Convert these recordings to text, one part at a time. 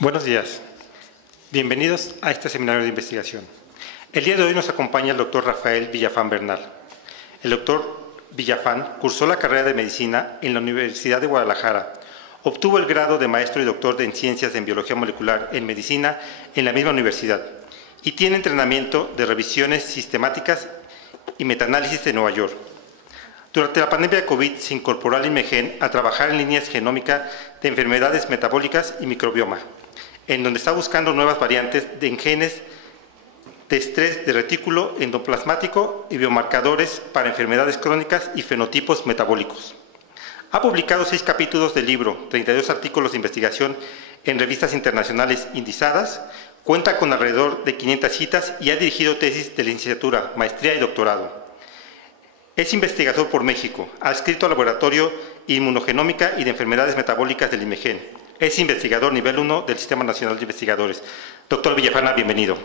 Buenos días. Bienvenidos a este seminario de investigación. El día de hoy nos acompaña el doctor Rafael Villafán Bernal. El doctor Villafán cursó la carrera de Medicina en la Universidad de Guadalajara. Obtuvo el grado de maestro y doctor en Ciencias en Biología Molecular en Medicina en la misma universidad y tiene entrenamiento de revisiones sistemáticas y metaanálisis en Nueva York. Durante la pandemia de COVID se incorporó al INMEGEN a trabajar en líneas genómica de enfermedades metabólicas y microbioma, en donde está buscando nuevas variantes en genes de estrés de retículo endoplasmático y biomarcadores para enfermedades crónicas y fenotipos metabólicos. Ha publicado 6 capítulos del libro, 32 artículos de investigación en revistas internacionales indizadas, cuenta con alrededor de 500 citas y ha dirigido tesis de licenciatura, maestría y doctorado. Es investigador por México, adscrito al Laboratorio de Inmunogenómica y de Enfermedades Metabólicas del INMEGEN. Es investigador nivel 1 del Sistema Nacional de Investigadores. Doctor Villafán, bienvenido.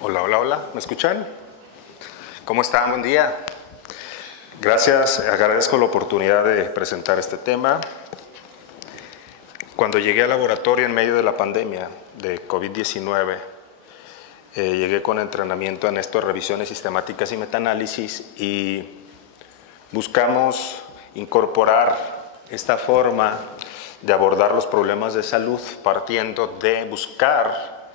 Hola, ¿me escuchan? ¿Cómo están? Buen día. Gracias, agradezco la oportunidad de presentar este tema. Cuando llegué al laboratorio en medio de la pandemia de COVID-19, llegué con entrenamiento en esto de revisiones sistemáticas y metaanálisis y buscamos incorporar esta forma de abordar los problemas de salud partiendo de buscar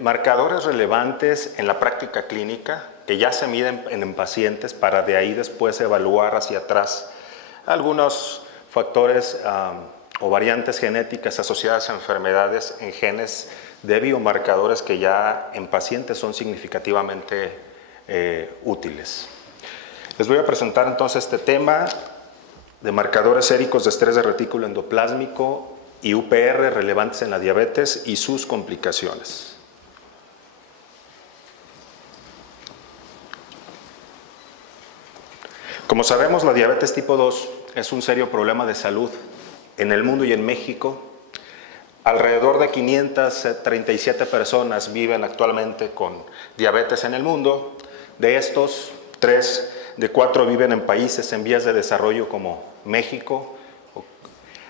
marcadores relevantes en la práctica clínica que ya se miden en pacientes para de ahí después evaluar hacia atrás algunos factores o variantes genéticas asociadas a enfermedades en genes de biomarcadores que ya en pacientes son significativamente útiles. Les voy a presentar entonces este tema de marcadores séricos de estrés de retículo endoplásmico y UPR relevantes en la diabetes y sus complicaciones. Como sabemos, la diabetes tipo 2 es un serio problema de salud en el mundo y en México. Alrededor de 537 personas viven actualmente con diabetes en el mundo. De estos, 3 de 4 viven en países en vías de desarrollo como México.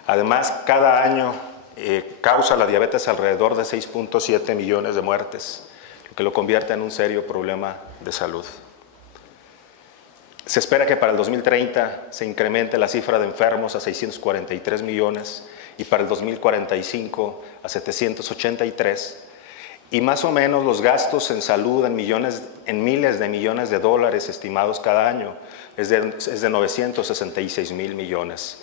Además, cada año causa la diabetes alrededor de 6.7 millones de muertes, lo que lo convierte en un serio problema de salud. Se espera que para el 2030 se incremente la cifra de enfermos a 643 millones y para el 2045 a 783. Y más o menos los gastos en salud en miles de millones de dólares estimados cada año es de 966 mil millones.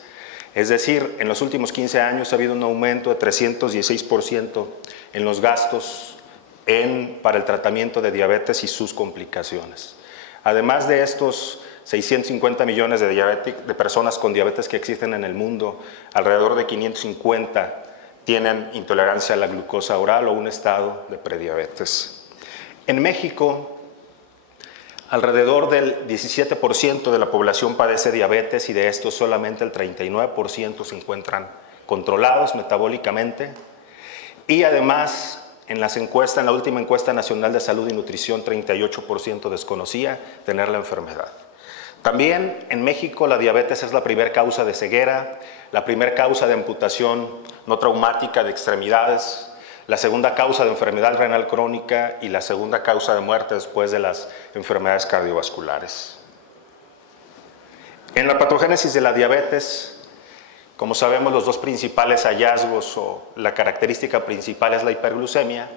Es decir, en los últimos 15 años ha habido un aumento de 316% en los gastos para el tratamiento de diabetes y sus complicaciones. Además de estos 650 millones de personas con diabetes que existen en el mundo, alrededor de 550 tienen intolerancia a la glucosa oral o un estado de prediabetes. En México, alrededor del 17% de la población padece diabetes y de estos solamente el 39% se encuentran controlados metabólicamente. Y además, en la última encuesta nacional de salud y nutrición, 38% desconocía tener la enfermedad. También en México la diabetes es la primera causa de ceguera, la primera causa de amputación no traumática de extremidades, la segunda causa de enfermedad renal crónica y la segunda causa de muerte después de las enfermedades cardiovasculares. En la patogénesis de la diabetes, como sabemos, los dos principales hallazgos o la característica principal es la hiperglucemia,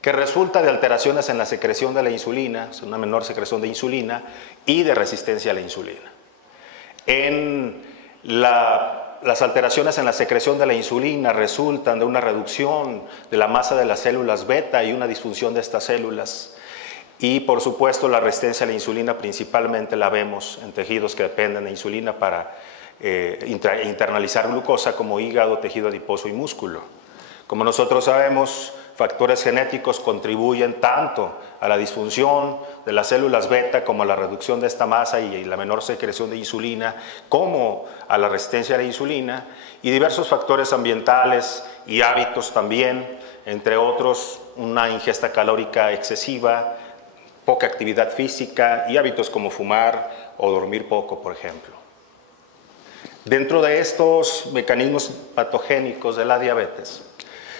que resulta de alteraciones en la secreción de la insulina, es una menor secreción de insulina y de resistencia a la insulina. Las alteraciones en la secreción de la insulina resultan de una reducción de la masa de las células beta y una disfunción de estas células. Y por supuesto la resistencia a la insulina principalmente la vemos en tejidos que dependen de insulina para internalizar glucosa como hígado, tejido adiposo y músculo. Como nosotros sabemos, factores genéticos contribuyen tanto a la disfunción de las células beta como a la reducción de esta masa y la menor secreción de insulina, como a la resistencia a la insulina, y diversos factores ambientales y hábitos también, entre otros una ingesta calórica excesiva, poca actividad física y hábitos como fumar o dormir poco, por ejemplo. Dentro de estos mecanismos patogénicos de la diabetes,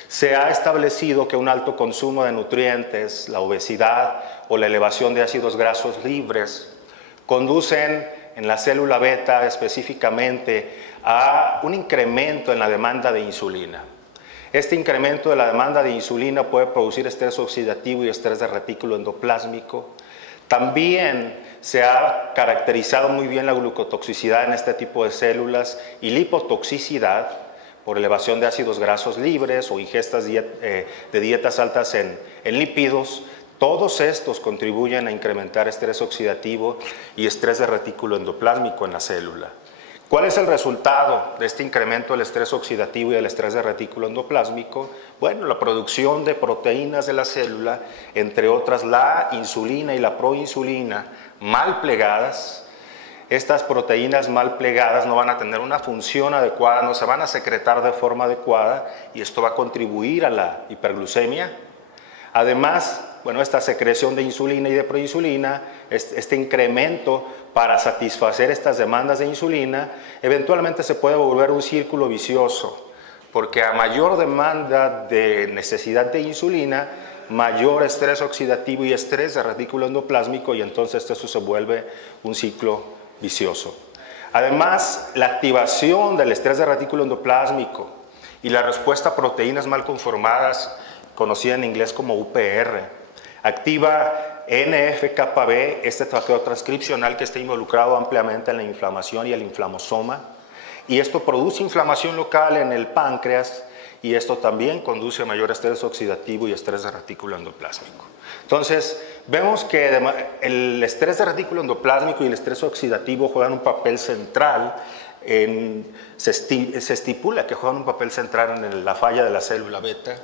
se ha establecido que un alto consumo de nutrientes, la obesidad o la elevación de ácidos grasos libres conducen en la célula beta específicamente a un incremento en la demanda de insulina. Este incremento de la demanda de insulina puede producir estrés oxidativo y estrés de retículo endoplásmico. También se ha caracterizado muy bien la glucotoxicidad en este tipo de células y lipotoxicidad por elevación de ácidos grasos libres o ingestas de dietas altas en lípidos. Todos estos contribuyen a incrementar estrés oxidativo y estrés de retículo endoplásmico en la célula. ¿Cuál es el resultado de este incremento del estrés oxidativo y del estrés de retículo endoplásmico? Bueno, la producción de proteínas de la célula, entre otras la insulina y la proinsulina, mal plegadas. Estas proteínas mal plegadas no van a tener una función adecuada, no se van a secretar de forma adecuada y esto va a contribuir a la hiperglucemia. Además, bueno, esta secreción de insulina y de proinsulina, este incremento para satisfacer estas demandas de insulina, eventualmente se puede volver un círculo vicioso, porque a mayor demanda de necesidad de insulina, mayor estrés oxidativo y estrés de retículo endoplásmico, y entonces esto se vuelve un ciclo vicioso. Además, la activación del estrés de retículo endoplásmico y la respuesta a proteínas mal conformadas, conocida en inglés como UPR, activa NF-κB, este factor transcripcional que está involucrado ampliamente en la inflamación y el inflamosoma, y esto produce inflamación local en el páncreas, y esto también conduce a mayor estrés oxidativo y estrés de retículo endoplásmico. Entonces, vemos que el estrés de retículo endoplásmico y el estrés oxidativo juegan un papel central, se estipula que juegan un papel central en la falla de la célula beta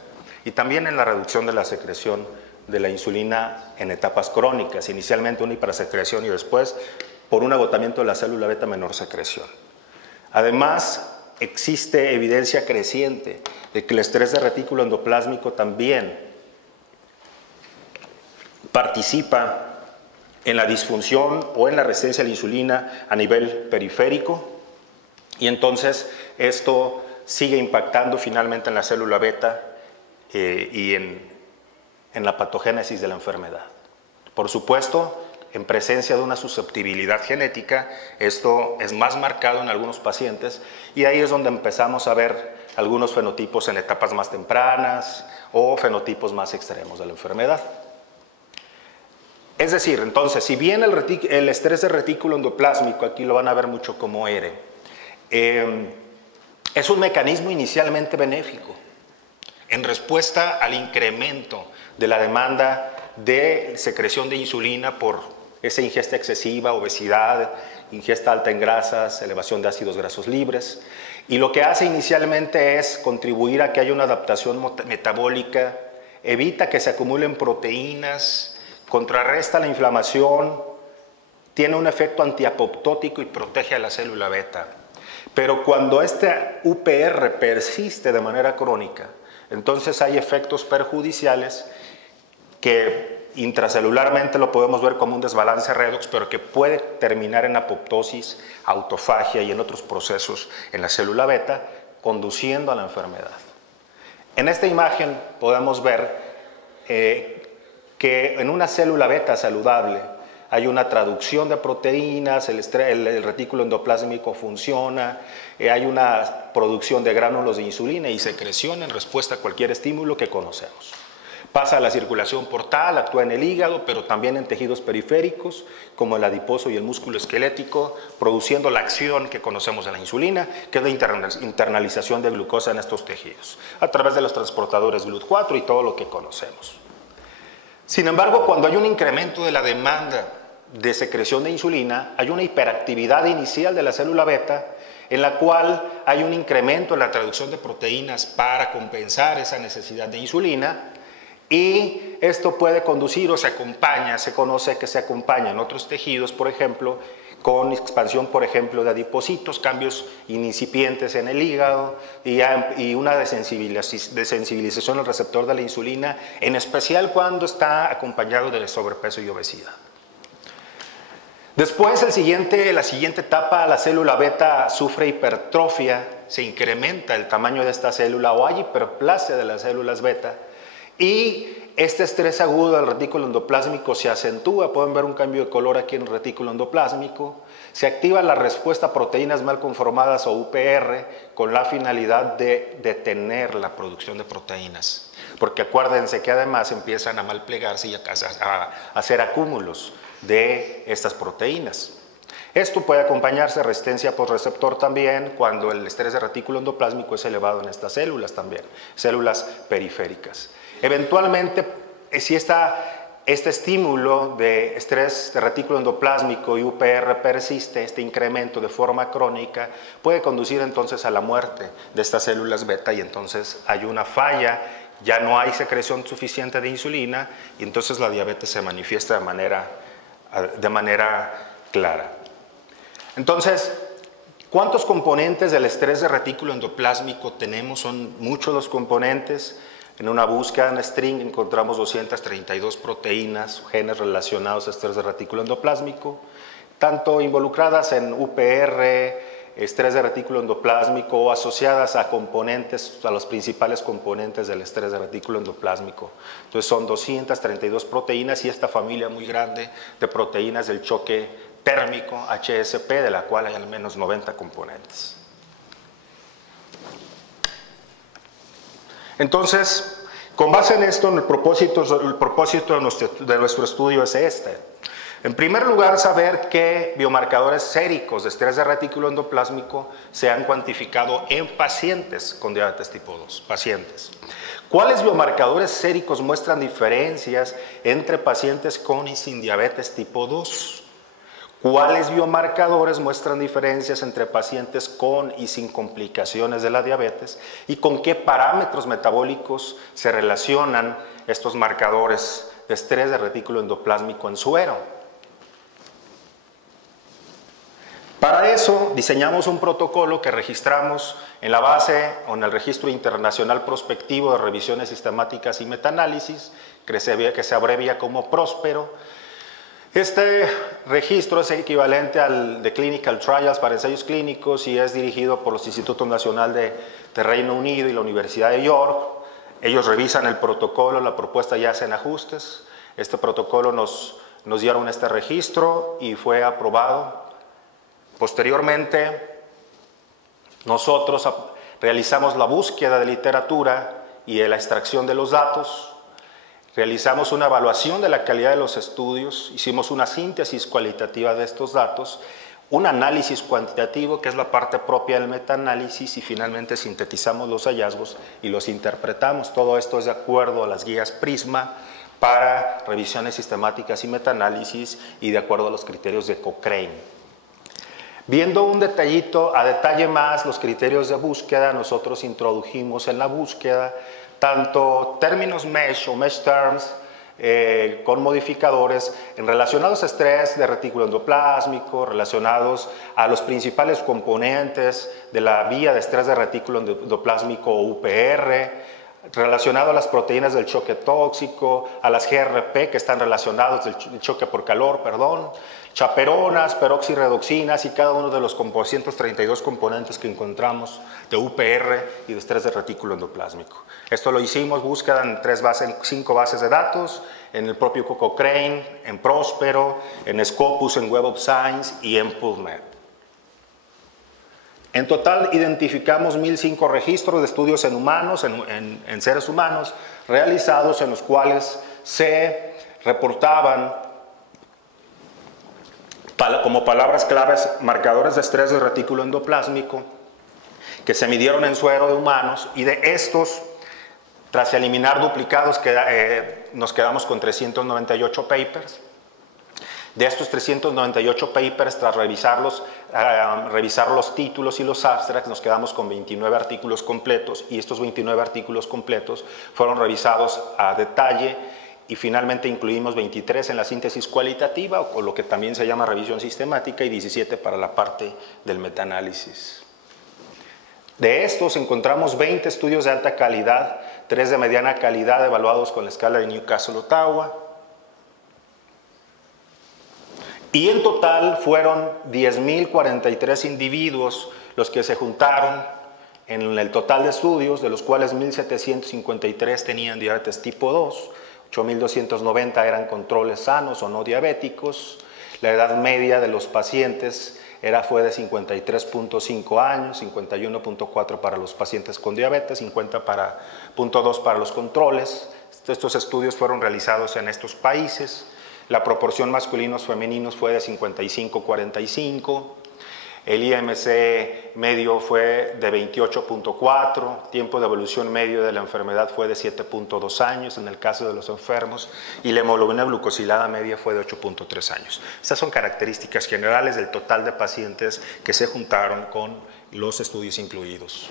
y también en la reducción de la secreción de la insulina en etapas crónicas, inicialmente una hipersecreción y después por un agotamiento de la célula beta menor secreción. Además, existe evidencia creciente de que el estrés de retículo endoplásmico también participa en la disfunción o en la resistencia a la insulina a nivel periférico, y entonces esto sigue impactando finalmente en la célula beta y en la patogénesis de la enfermedad. Por supuesto, en presencia de una susceptibilidad genética, esto es más marcado en algunos pacientes y ahí es donde empezamos a ver algunos fenotipos en etapas más tempranas o fenotipos más extremos de la enfermedad. Es decir, entonces, si bien el estrés de retículo endoplásmico, aquí lo van a ver mucho como ERE, es un mecanismo inicialmente benéfico en respuesta al incremento de la demanda de secreción de insulina por esa ingesta excesiva, obesidad, ingesta alta en grasas, elevación de ácidos grasos libres, y lo que hace inicialmente es contribuir a que haya una adaptación metabólica, evita que se acumulen proteínas, contrarresta la inflamación, tiene un efecto antiapoptótico y protege a la célula beta. Pero cuando este UPR persiste de manera crónica, entonces hay efectos perjudiciales que intracelularmente lo podemos ver como un desbalance redox, pero que puede terminar en apoptosis, autofagia y en otros procesos en la célula beta, conduciendo a la enfermedad. En esta imagen podemos ver que en una célula beta saludable hay una traducción de proteínas, el retículo endoplásmico funciona, hay una producción de gránulos de insulina y secreción en respuesta a cualquier estímulo que conocemos. Pasa a la circulación portal, actúa en el hígado, pero también en tejidos periféricos, como el adiposo y el músculo esquelético, produciendo la acción que conocemos de la insulina, que es la internalización de glucosa en estos tejidos, a través de los transportadores GLUT4 y todo lo que conocemos. Sin embargo, cuando hay un incremento de la demanda de secreción de insulina, hay una hiperactividad inicial de la célula beta, en la cual hay un incremento en la traducción de proteínas para compensar esa necesidad de insulina, y esto puede conducir o se acompaña, se conoce que se acompaña en otros tejidos, por ejemplo, con expansión, por ejemplo, de adipocitos, cambios incipientes en el hígado y una desensibilización al receptor de la insulina, en especial cuando está acompañado de sobrepeso y obesidad. Después, la siguiente etapa, la célula beta sufre hipertrofia, se incrementa el tamaño de esta célula o hay hiperplasia de las células beta y este estrés agudo del retículo endoplásmico se acentúa, pueden ver un cambio de color aquí en el retículo endoplásmico, se activa la respuesta a proteínas mal conformadas o UPR con la finalidad de detener la producción de proteínas, porque acuérdense que además empiezan a malplegarse y a hacer acúmulos de estas proteínas. Esto puede acompañarse de resistencia postreceptor también cuando el estrés de retículo endoplásmico es elevado en estas células también, células periféricas. Eventualmente, si este estímulo de estrés de retículo endoplásmico y UPR persiste, este incremento de forma crónica, puede conducir entonces a la muerte de estas células beta y entonces hay una falla, ya no hay secreción suficiente de insulina y entonces la diabetes se manifiesta de manera clara. Entonces, ¿cuántos componentes del estrés de retículo endoplásmico tenemos? Son muchos los componentes. En una búsqueda en String encontramos 232 proteínas, genes relacionados a estrés de retículo endoplásmico, tanto involucradas en UPR, estrés de retículo endoplásmico o asociadas a componentes, a los principales componentes del estrés de retículo endoplásmico. Entonces son 232 proteínas y esta familia muy grande de proteínas del choque térmico, HSP, de la cual hay al menos 90 componentes. Entonces, con base en esto, el propósito de nuestro estudio es este. En primer lugar, saber qué biomarcadores séricos de estrés de retículo endoplásmico se han cuantificado en pacientes con diabetes tipo 2, pacientes. ¿Cuáles biomarcadores séricos muestran diferencias entre pacientes con y sin diabetes tipo 2? ¿Cuáles biomarcadores muestran diferencias entre pacientes con y sin complicaciones de la diabetes? ¿Y con qué parámetros metabólicos se relacionan estos marcadores de estrés de retículo endoplásmico en suero? Para eso diseñamos un protocolo que registramos en la base o en el Registro Internacional Prospectivo de Revisiones Sistemáticas y Metaanálisis, que se abrevia como PROSPERO. Este registro es equivalente al de Clinical Trials para ensayos clínicos y es dirigido por los Institutos Nacionales de Reino Unido y la Universidad de York. Ellos revisan el protocolo, la propuesta y hacen ajustes. Este protocolo nos dieron este registro y fue aprobado. Posteriormente, nosotros realizamos la búsqueda de literatura y de la extracción de los datos. Realizamos una evaluación de la calidad de los estudios, hicimos una síntesis cualitativa de estos datos, un análisis cuantitativo, que es la parte propia del metaanálisis, y finalmente sintetizamos los hallazgos y los interpretamos. Todo esto es de acuerdo a las guías PRISMA para revisiones sistemáticas y metaanálisis y de acuerdo a los criterios de Cochrane. Viendo un detallito, a detalle más, los criterios de búsqueda, nosotros introdujimos en la búsqueda tanto términos mesh o mesh terms con modificadores relacionados a estrés de retículo endoplásmico, relacionados a los principales componentes de la vía de estrés de retículo endoplásmico o UPR, relacionado a las proteínas del choque tóxico, a las GRP que están relacionados del choque por calor, chaperonas, peroxirredoxinas y cada uno de los 232 componentes que encontramos de UPR y de estrés de retículo endoplásmico. Esto lo hicimos, búsqueda en 5 bases de datos, en el propio Cochrane, en Prospero, en Scopus, en Web of Science y en PubMed. En total identificamos 1005 registros de estudios en humanos, en seres humanos, realizados en los cuales se reportaban como palabras claves marcadores de estrés de retículo endoplásmico que se midieron en suero de humanos, y de estos, tras eliminar duplicados, nos quedamos con 398 papers. De estos 398 papers, tras revisar los títulos y los abstracts, nos quedamos con 29 artículos completos, y estos 29 artículos completos fueron revisados a detalle y finalmente incluimos 23 en la síntesis cualitativa, o lo que también se llama revisión sistemática, y 17 para la parte del metaanálisis. De estos encontramos 20 estudios de alta calidad, 3 de mediana calidad evaluados con la escala de Newcastle-Ottawa, y en total fueron 10.043 individuos los que se juntaron en el total de estudios, de los cuales 1.753 tenían diabetes tipo 2, 8.290 eran controles sanos o no diabéticos. La edad media de los pacientes fue de 53.5 años, 51.4 para los pacientes con diabetes, 50.2 para los controles. Estos estudios fueron realizados en estos países. La proporción masculinos-femeninos fue de 55-45. El IMC medio fue de 28.4, tiempo de evolución medio de la enfermedad fue de 7.2 años en el caso de los enfermos, y la hemoglobina glucosilada media fue de 8.3 años. Estas son características generales del total de pacientes que se juntaron con los estudios incluidos.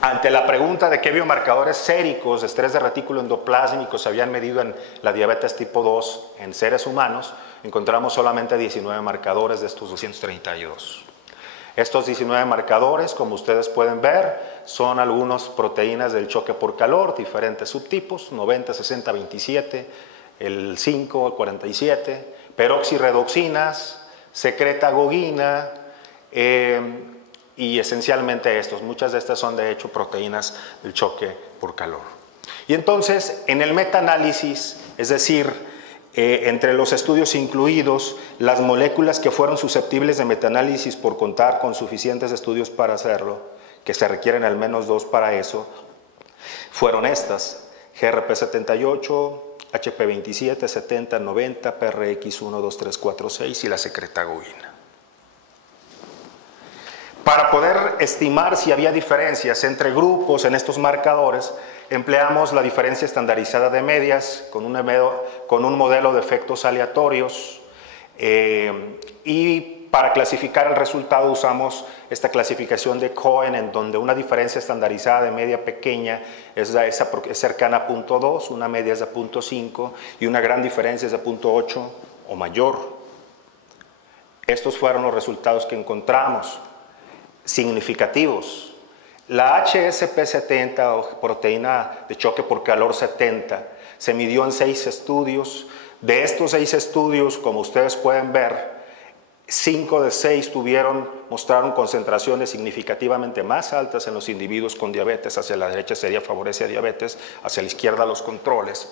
Ante la pregunta de qué biomarcadores séricos de estrés de retículo endoplásmico se habían medido en la diabetes tipo 2 en seres humanos, encontramos solamente 19 marcadores de estos 232. Estos 19 marcadores, como ustedes pueden ver, son algunas proteínas del choque por calor, diferentes subtipos, 90, 60, 27, el 5, el 47, peroxirredoxinas, secretagogina, y esencialmente estos. Muchas de estas son de hecho proteínas del choque por calor. Y entonces, en el metaanálisis, es decir, entre los estudios incluidos, las moléculas que fueron susceptibles de metaanálisis por contar con suficientes estudios para hacerlo, que se requieren al menos 2 para eso, fueron estas: GRP78, HP27, 70, 90, PRX1, 2, 3, 4, 6 y la secretagogina. Para poder estimar si había diferencias entre grupos en estos marcadores, empleamos la diferencia estandarizada de medias con un modelo de efectos aleatorios, y para clasificar el resultado usamos esta clasificación de Cohen, en donde una diferencia estandarizada de media pequeña es cercana a 0.2, una media es de 0.5 y una gran diferencia es de 0.8 o mayor. Estos fueron los resultados que encontramos significativos. La HSP70 o proteína de choque por calor 70 se midió en 6 estudios. De estos 6 estudios, como ustedes pueden ver, 5 de 6 mostraron concentraciones significativamente más altas en los individuos con diabetes. Hacia la derecha sería favorece a diabetes, hacia la izquierda los controles.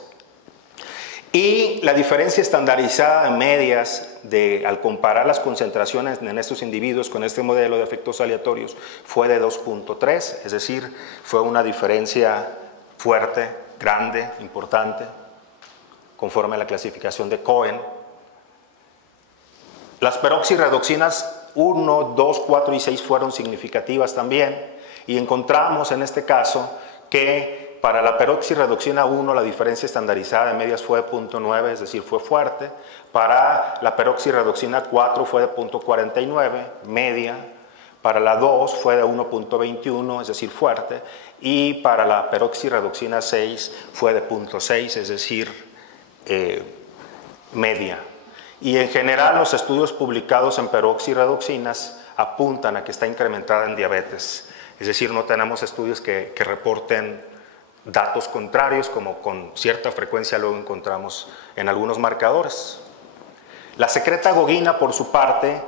Y la diferencia estandarizada de medias al comparar las concentraciones en estos individuos con este modelo de efectos aleatorios fue de 2.3, es decir, fue una diferencia fuerte, grande, importante, conforme a la clasificación de Cohen. Las peroxirredoxinas 1, 2, 4 y 6 fueron significativas también, y encontramos en este caso que para la peroxirredoxina 1 la diferencia estandarizada de medias fue de 0.9, es decir, fue fuerte. Para la peroxirredoxina 4 fue de 0.49, media. Para la 2 fue de 1.21, es decir, fuerte. Y para la peroxirredoxina 6 fue de 0.6, es decir, media. Y en general los estudios publicados en peroxirredoxinas apuntan a que está incrementada en diabetes. Es decir, no tenemos estudios que reporten datos contrarios, como con cierta frecuencia luego encontramos en algunos marcadores. La secretagogina, por su parte,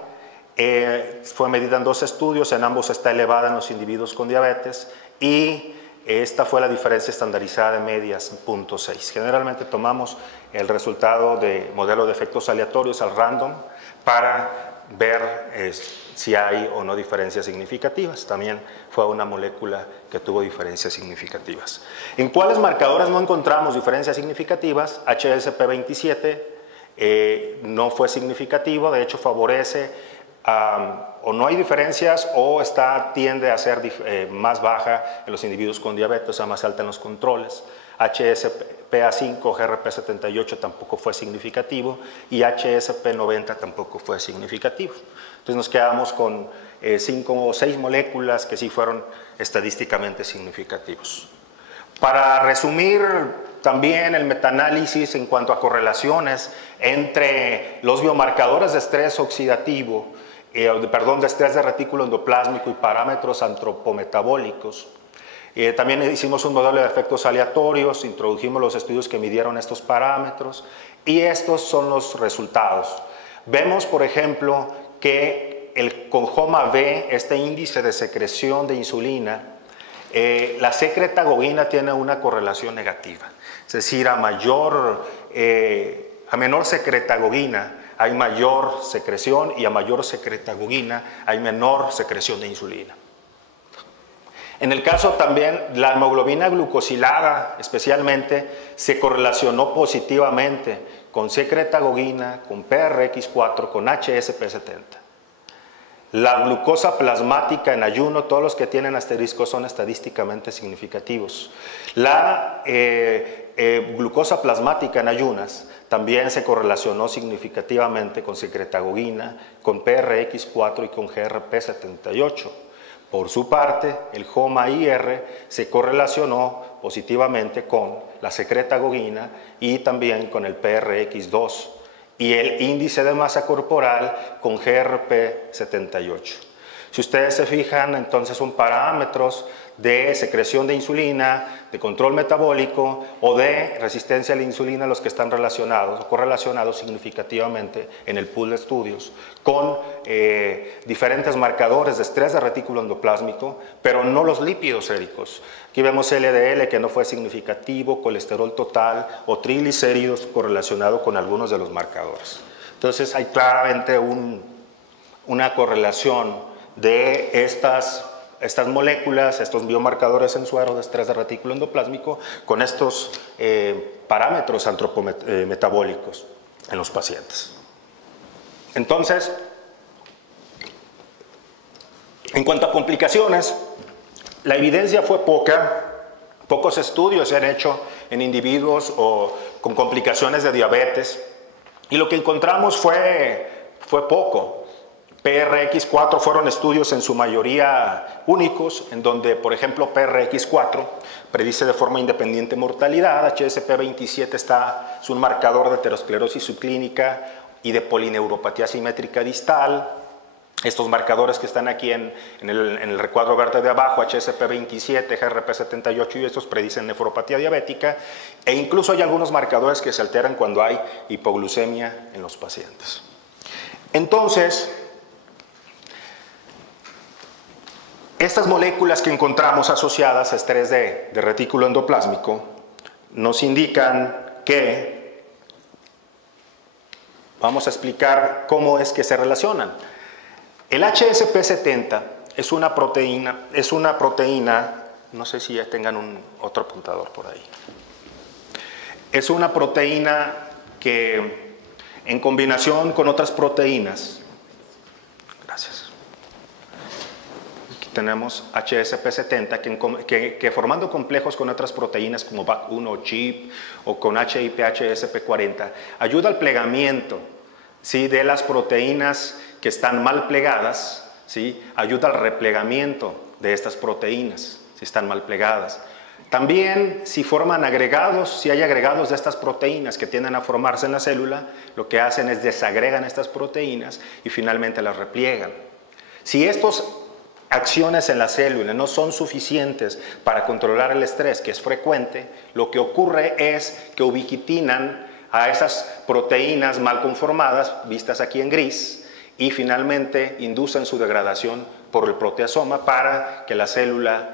fue medida en 2 estudios, en ambos está elevada en los individuos con diabetes, y esta fue la diferencia estandarizada de medias, 0.6. Generalmente tomamos el resultado de modelo de efectos aleatorios al random para ver si hay o no diferencias significativas. También fue una molécula que tuvo diferencias significativas. ¿En cuáles marcadores no encontramos diferencias significativas? HSP27 no fue significativo, de hecho favorece o no hay diferencias o tiende a ser más baja en los individuos con diabetes, o sea, más alta en los controles. HSPA5, GRP78 tampoco fue significativo y HSP90 tampoco fue significativo. Entonces nos quedamos con 5 o 6 moléculas que sí fueron estadísticamente significativos. Para resumir también el metaanálisis en cuanto a correlaciones entre los biomarcadores de estrés oxidativo, de estrés de retículo endoplásmico y parámetros antropometabólicos. También hicimos un modelo de efectos aleatorios, introdujimos los estudios que midieron estos parámetros y estos son los resultados. Vemos, por ejemplo, que con HOMA-B, este índice de secreción de insulina, la secretagogina tiene una correlación negativa. Es decir, a menor secretagogina hay mayor secreción y a mayor secretagogina hay menor secreción de insulina. En el caso también, la hemoglobina glucosilada especialmente se correlacionó positivamente con secretagogina, con PRX4, con HSP70. La glucosa plasmática en ayuno, todos los que tienen asterisco son estadísticamente significativos. La glucosa plasmática en ayunas también se correlacionó significativamente con secretagogina, con PRX4 y con GRP78. Por su parte, el HOMA-IR se correlacionó positivamente con la secretagogina y también con el PRX2 y el índice de masa corporal con GRP78. Si ustedes se fijan, entonces son parámetros de secreción de insulina, de control metabólico o de resistencia a la insulina los que están relacionados o correlacionados significativamente en el pool de estudios con diferentes marcadores de estrés de retículo endoplásmico, pero no los lípidos séricos. Aquí vemos LDL que no fue significativo, colesterol total o triglicéridos correlacionado con algunos de los marcadores. Entonces hay claramente una correlación de estas moléculas, estos biomarcadores en suero de estrés de retículo endoplásmico con estos parámetros antropometabólicos en los pacientes. Entonces, en cuanto a complicaciones, la evidencia fue poca, pocos estudios se han hecho en individuos con complicaciones de diabetes y lo que encontramos fue poco. PRX4 fueron estudios en su mayoría únicos, en donde, por ejemplo, PRX4 predice de forma independiente mortalidad, HSP27 es un marcador de aterosclerosis subclínica y de polineuropatía simétrica distal. Estos marcadores que están aquí en el recuadro verde de abajo, HSP27, GRP78 y estos predicen nefropatía diabética, e incluso hay algunos marcadores que se alteran cuando hay hipoglucemia en los pacientes. Entonces, estas moléculas que encontramos asociadas a estrés de retículo endoplásmico nos indican que, vamos a explicar cómo es que se relacionan. El HSP70 es una proteína, no sé si ya tengan otro apuntador por ahí. Es una proteína que en combinación con otras proteínas, gracias. Aquí tenemos HSP70 que formando complejos con otras proteínas como BAC1 o CHIP o con HIP-HSP40 ayuda al plegamiento, ¿sí?, de las proteínas que están mal plegadas, ¿sí?, ayuda al replegamiento de estas proteínas si están mal plegadas. También si forman agregados, si hay agregados de estas proteínas que tienden a formarse en la célula, lo que hacen es desagregan estas proteínas y finalmente las repliegan. Si estas acciones en la célula no son suficientes para controlar el estrés, que es frecuente, lo que ocurre es que ubiquitinan a esas proteínas mal conformadas, vistas aquí en gris, y finalmente inducen su degradación por el proteasoma para que la célula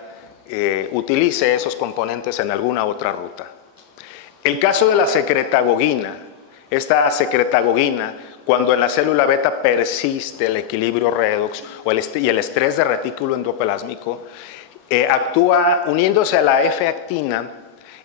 utilice esos componentes en alguna otra ruta. El caso de la secretagogina, esta secretagogina, cuando en la célula beta persiste el equilibrio redox y el estrés de retículo endoplásmico, actúa uniéndose a la F-actina,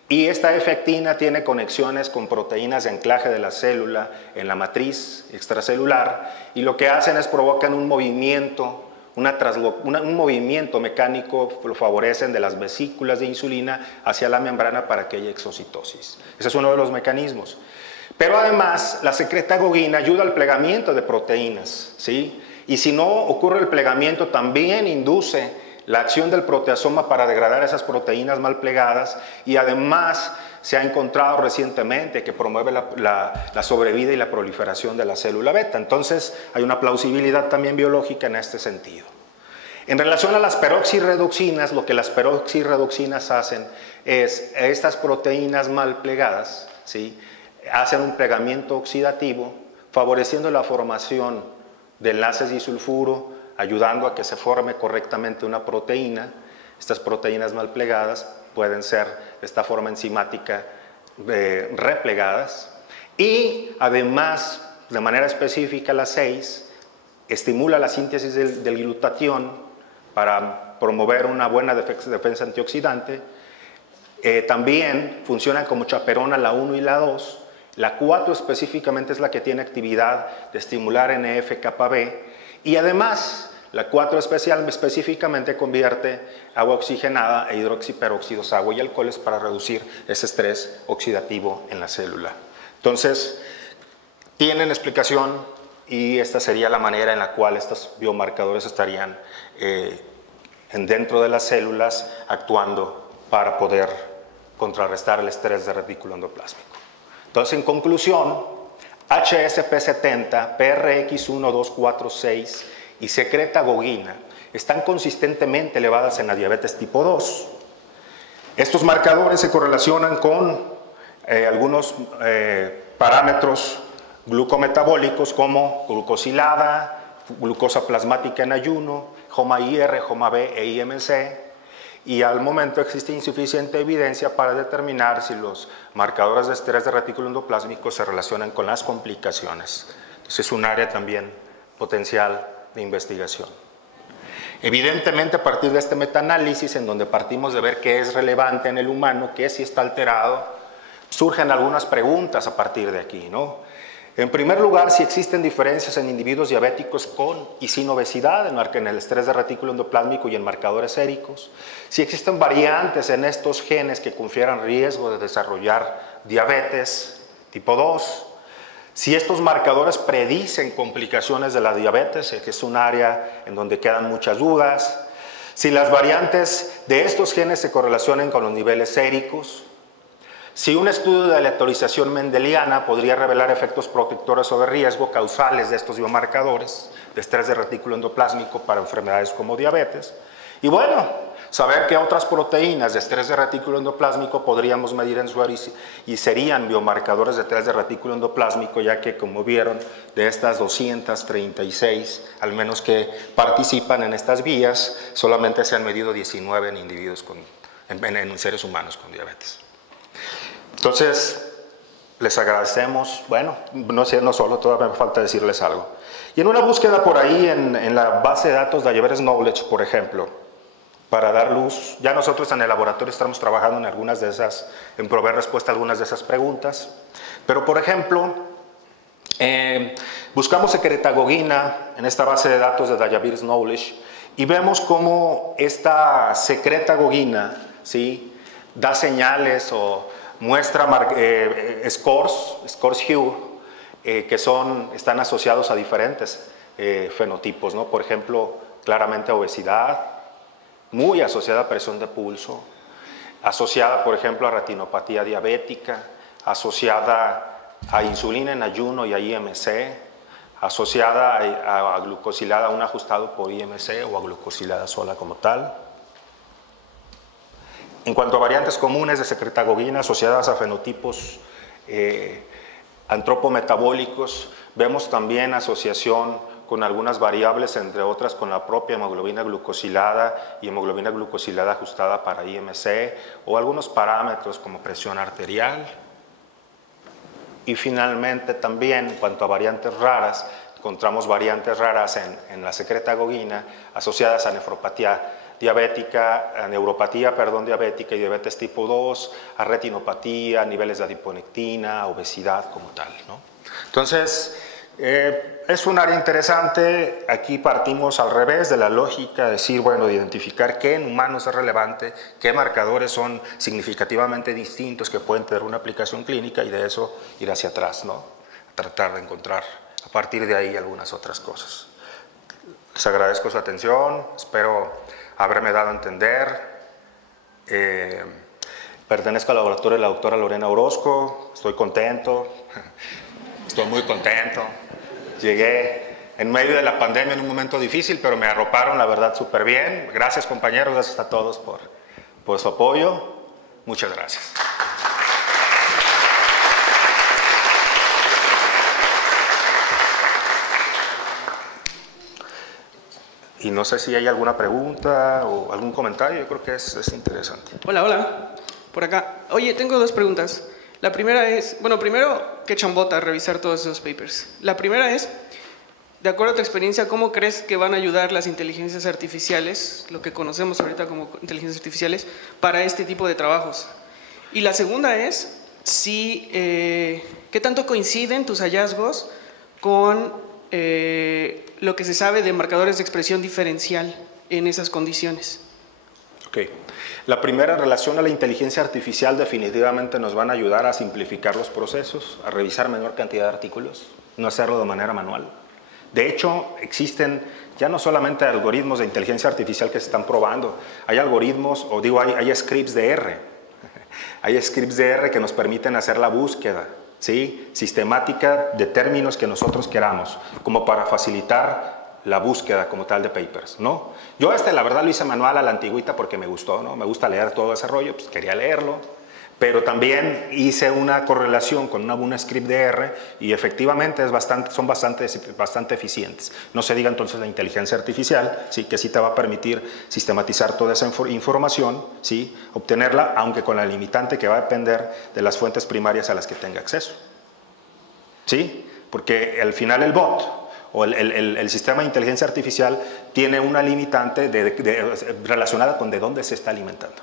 y esta F-actina tiene conexiones con proteínas de anclaje de la célula en la matriz extracelular, y lo que hacen es provocan un movimiento, un movimiento mecánico, lo favorecen de las vesículas de insulina hacia la membrana para que haya exocitosis. Ese es uno de los mecanismos. Pero además, la secretagogina ayuda al plegamiento de proteínas, ¿sí? Y si no ocurre el plegamiento, también induce la acción del proteasoma para degradar esas proteínas mal plegadas, y además se ha encontrado recientemente que promueve la sobrevida y la proliferación de la célula beta. Entonces hay una plausibilidad también biológica en este sentido. En relación a las peroxirredoxinas, lo que las peroxirredoxinas hacen es, estas proteínas mal plegadas, ¿sí?, hacen un plegamiento oxidativo, favoreciendo la formación de enlaces disulfuro, ayudando a que se forme correctamente una proteína. Estas proteínas mal plegadas pueden ser de esta forma enzimática replegadas, y además, de manera específica, la 6 estimula la síntesis del glutatión para promover una buena defensa antioxidante. También funcionan como chaperona la 1 y la 2. La 4 específicamente es la que tiene actividad de estimular NF-κB, y además la 4 específicamente convierte agua oxigenada e hidroxiperóxidos, agua y alcoholes, para reducir ese estrés oxidativo en la célula. Entonces, tienen explicación, y esta sería la manera en la cual estos biomarcadores estarían dentro de las células actuando para poder contrarrestar el estrés de retículo endoplásmico. Entonces, en conclusión, HSP70, PRX1, 2, 4, 6 y secretagogina están consistentemente elevadas en la diabetes tipo 2. Estos marcadores se correlacionan con algunos parámetros glucometabólicos como glucosilada, glucosa plasmática en ayuno, HOMA-IR, HOMA-B e IMC, y al momento existe insuficiente evidencia para determinar si los marcadores de estrés de retículo endoplásmico se relacionan con las complicaciones. Entonces es un área también potencial de investigación. Evidentemente, a partir de este metaanálisis, en donde partimos de ver qué es relevante en el humano, qué si está alterado, surgen algunas preguntas a partir de aquí, ¿no? En primer lugar, si existen diferencias en individuos diabéticos con y sin obesidad en el estrés de retículo endoplásmico y en marcadores séricos. Si existen variantes en estos genes que confieran riesgo de desarrollar diabetes tipo 2. Si estos marcadores predicen complicaciones de la diabetes, que es un área en donde quedan muchas dudas. Si las variantes de estos genes se correlacionan con los niveles séricos. Si un estudio de aleatorización mendeliana podría revelar efectos protectores o de riesgo causales de estos biomarcadores de estrés de retículo endoplásmico para enfermedades como diabetes. Y bueno, saber qué otras proteínas de estrés de retículo endoplásmico podríamos medir en suero y serían biomarcadores de estrés de retículo endoplásmico, ya que, como vieron, de estas 236, al menos que participan en estas vías, solamente se han medido 19 en individuos en seres humanos con diabetes. Entonces, les agradecemos. Bueno, no solo, todavía me falta decirles algo. Y en una búsqueda por ahí en la base de datos de Diabetes Knowledge, por ejemplo, para dar luz, ya nosotros en el laboratorio estamos trabajando en algunas de esas, en proveer respuesta a algunas de esas preguntas. Pero, por ejemplo, buscamos secretagogina en esta base de datos de Diabetes Knowledge y vemos cómo esta secretagogina, ¿sí?, da señales o muestra scores Hue, que están asociados a diferentes fenotipos, ¿no? Por ejemplo, claramente a obesidad, muy asociada a presión de pulso, asociada, por ejemplo, a retinopatía diabética, asociada a insulina en ayuno y a IMC, asociada a glucosilada, un ajustado por IMC o a glucosilada sola como tal. En cuanto a variantes comunes de secretagogina asociadas a fenotipos antropometabólicos, vemos también asociación con algunas variables, entre otras con la propia hemoglobina glucosilada y hemoglobina glucosilada ajustada para IMC, o algunos parámetros como presión arterial. Y finalmente también, en cuanto a variantes raras, encontramos variantes raras en la secretagogina asociadas a nefropatía diabética, a neuropatía, diabética y diabetes tipo 2, a retinopatía, a niveles de adiponectina, a obesidad como tal, ¿no? Entonces, es un área interesante. Aquí partimos al revés de la lógica, decir, bueno, de identificar qué en humanos es relevante, qué marcadores son significativamente distintos que pueden tener una aplicación clínica, y de eso ir hacia atrás, ¿no? Tratar de encontrar a partir de ahí algunas otras cosas. Les agradezco su atención, espero haberme dado a entender. Pertenezco al laboratorio de la doctora Lorena Orozco, estoy contento, estoy muy contento. Llegué en medio de la pandemia en un momento difícil, pero me arroparon, la verdad, súper bien. Gracias, compañeros, gracias a todos por su apoyo. Muchas gracias. Y no sé si hay alguna pregunta o algún comentario, yo creo que es interesante. Hola, hola, por acá. Oye, tengo dos preguntas. La primera es, bueno, primero, qué chambota revisar todos esos papers. La primera es, de acuerdo a tu experiencia, ¿cómo crees que van a ayudar las inteligencias artificiales, lo que conocemos ahorita como inteligencias artificiales, para este tipo de trabajos? Y la segunda es, si, ¿qué tanto coinciden tus hallazgos con lo que se sabe de marcadores de expresión diferencial en esas condiciones? Ok. La primera, en relación a la inteligencia artificial, definitivamente nos van a ayudar a simplificar los procesos, a revisar menor cantidad de artículos, no hacerlo de manera manual. De hecho, existen ya no solamente algoritmos de inteligencia artificial que se están probando, hay algoritmos, o digo, hay scripts de R. Hay scripts de R que nos permiten hacer la búsqueda, ¿sí?, sistemática de términos que nosotros queramos, como para facilitar la búsqueda como tal de papers, ¿no? Yo la verdad lo hice manual a la antigüita porque me gustó, ¿no? Me gusta leer todo ese rollo, pues quería leerlo, pero también hice una correlación con un script de R y efectivamente son bastante eficientes. No se diga entonces la inteligencia artificial, ¿sí?, que sí te va a permitir sistematizar toda esa información, ¿sí?, obtenerla, aunque con la limitante que va a depender de las fuentes primarias a las que tenga acceso, ¿sí? Porque al final el bot o el sistema de inteligencia artificial tiene una limitante relacionada con de dónde se está alimentando.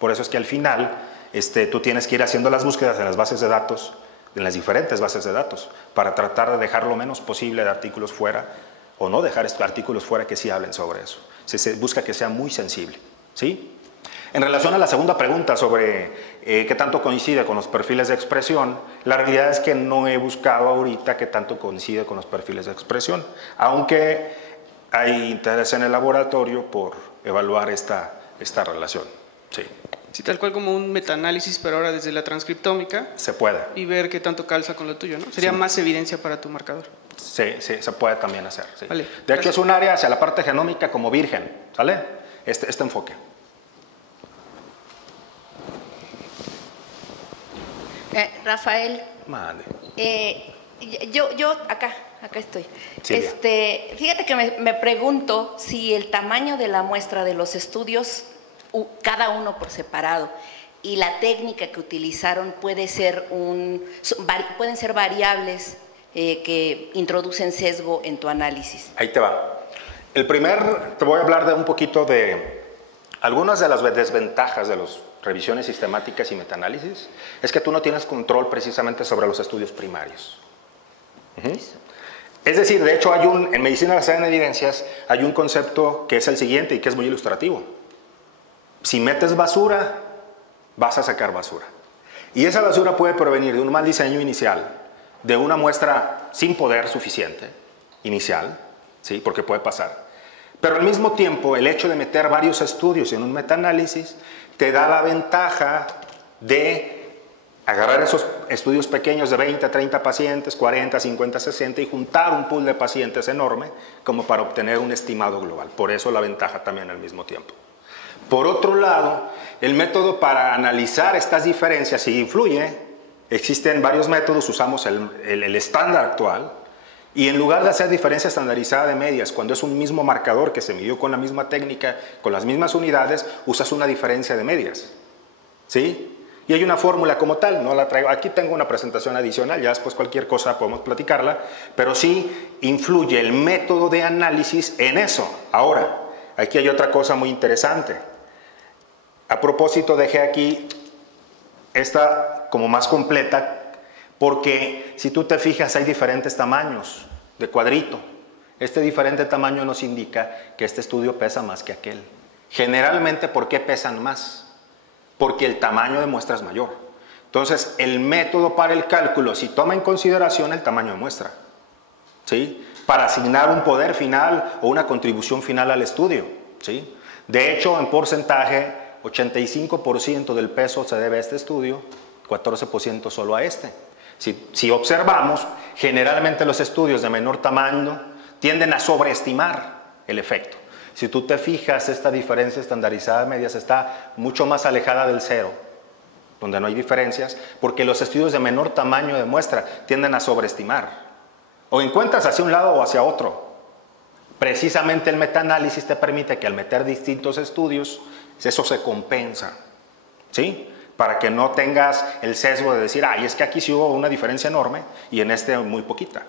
Por eso es que al final tú tienes que ir haciendo las búsquedas en las bases de datos, en las diferentes bases de datos, para tratar de dejar lo menos posible de artículos fuera, o no dejar estos artículos fuera que sí hablen sobre eso. Se busca que sea muy sensible, ¿sí? En relación a la segunda pregunta sobre qué tanto coincide con los perfiles de expresión, la realidad es que no he buscado ahorita qué tanto coincide con los perfiles de expresión, aunque hay interés en el laboratorio por evaluar esta relación. Sí. Sí, tal cual como un metaanálisis, pero ahora desde la transcriptómica. Se puede. Y ver qué tanto calza con lo tuyo, ¿no? Sería Sí. más evidencia para tu marcador. Sí, se puede también hacer. Sí. Vale, de hecho, es un área hacia la parte genómica como virgen, ¿sale? Este enfoque. Rafael, Mande. yo acá estoy. Silvia. Fíjate que me pregunto si el tamaño de la muestra de los estudios, cada uno por separado, y la técnica que utilizaron pueden ser variables que introducen sesgo en tu análisis. Ahí te va. Te voy a hablar de un poquito de algunas de las desventajas de las revisiones sistemáticas y metaanálisis. Es que tú no tienes control precisamente sobre los estudios primarios. Es decir, de hecho, en medicina basada en evidencias hay un concepto que es el siguiente y que es muy ilustrativo. Si metes basura, vas a sacar basura. Y esa basura puede provenir de un mal diseño inicial, de una muestra sin poder suficiente inicial, ¿sí?, porque puede pasar. Pero al mismo tiempo, el hecho de meter varios estudios en un metaanálisis te da la ventaja de agarrar esos estudios pequeños de 20, 30 pacientes, 40, 50, 60 y juntar un pool de pacientes enorme como para obtener un estimado global. Por eso la ventaja también al mismo tiempo. Por otro lado, el método para analizar estas diferencias sí influye. Existen varios métodos, usamos el estándar actual, y en lugar de hacer diferencia estandarizada de medias, cuando es un mismo marcador que se midió con la misma técnica, con las mismas unidades, usas una diferencia de medias, ¿sí? Y hay una fórmula como tal, no la traigo, aquí tengo una presentación adicional, ya después cualquier cosa podemos platicarla, pero sí influye el método de análisis en eso. Ahora, aquí hay otra cosa muy interesante. A propósito, dejé aquí esta como más completa, porque si tú te fijas hay diferentes tamaños de cuadrito. Este diferente tamaño nos indica que este estudio pesa más que aquel. Generalmente, ¿por qué pesan más? Porque el tamaño de muestra es mayor. Entonces, el método para el cálculo sí toma en consideración el tamaño de muestra, ¿sí?, para asignar un poder final o una contribución final al estudio, ¿sí? De hecho, en porcentaje, 85% del peso se debe a este estudio, 14% solo a este. Si observamos, generalmente los estudios de menor tamaño tienden a sobreestimar el efecto. Si tú te fijas, esta diferencia estandarizada de medias está mucho más alejada del cero, donde no hay diferencias, porque los estudios de menor tamaño de muestra tienden a sobreestimar. O encuentras hacia un lado o hacia otro. Precisamente el metaanálisis te permite que al meter distintos estudios, eso se compensa, ¿sí? Para que no tengas el sesgo de decir, ay, es que aquí sí hubo una diferencia enorme y en este muy poquita.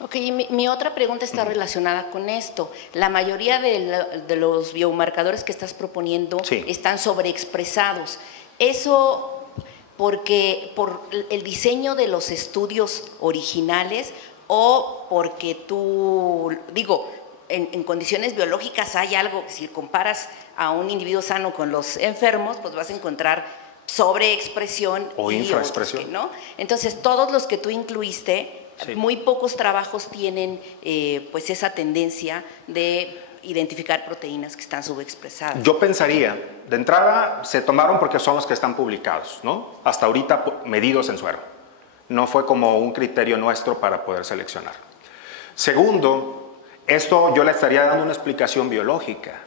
Ok, mi otra pregunta está relacionada con esto. La mayoría de los biomarcadores que estás proponiendo están sobreexpresados. ¿Eso porque por el diseño de los estudios originales o porque tú, digo, en condiciones biológicas hay algo, si comparas a un individuo sano con los enfermos, pues vas a encontrar sobreexpresión o infraexpresión, ¿no? Entonces, todos los que tú incluiste, muy pocos trabajos tienen pues esa tendencia de identificar proteínas que están subexpresadas. Yo pensaría, de entrada se tomaron porque son los que están publicados, ¿no? Hasta ahorita medidos en suero. No fue como un criterio nuestro para poder seleccionar. Segundo, esto yo le estaría dando una explicación biológica.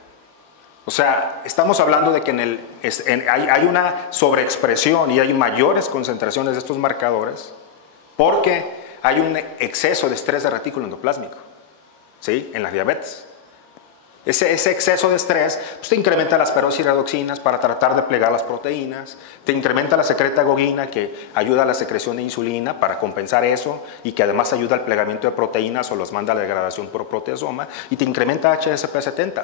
O sea, estamos hablando de que hay una sobreexpresión y hay mayores concentraciones de estos marcadores porque hay un exceso de estrés de retículo endoplásmico, ¿sí? En la diabetes. Ese exceso de estrés pues, te incrementa las peroxiredoxinas para tratar de plegar las proteínas, te incrementa la secretagoguina que ayuda a la secreción de insulina para compensar eso y que además ayuda al plegamiento de proteínas o los manda a la degradación por proteasoma y te incrementa HSP70,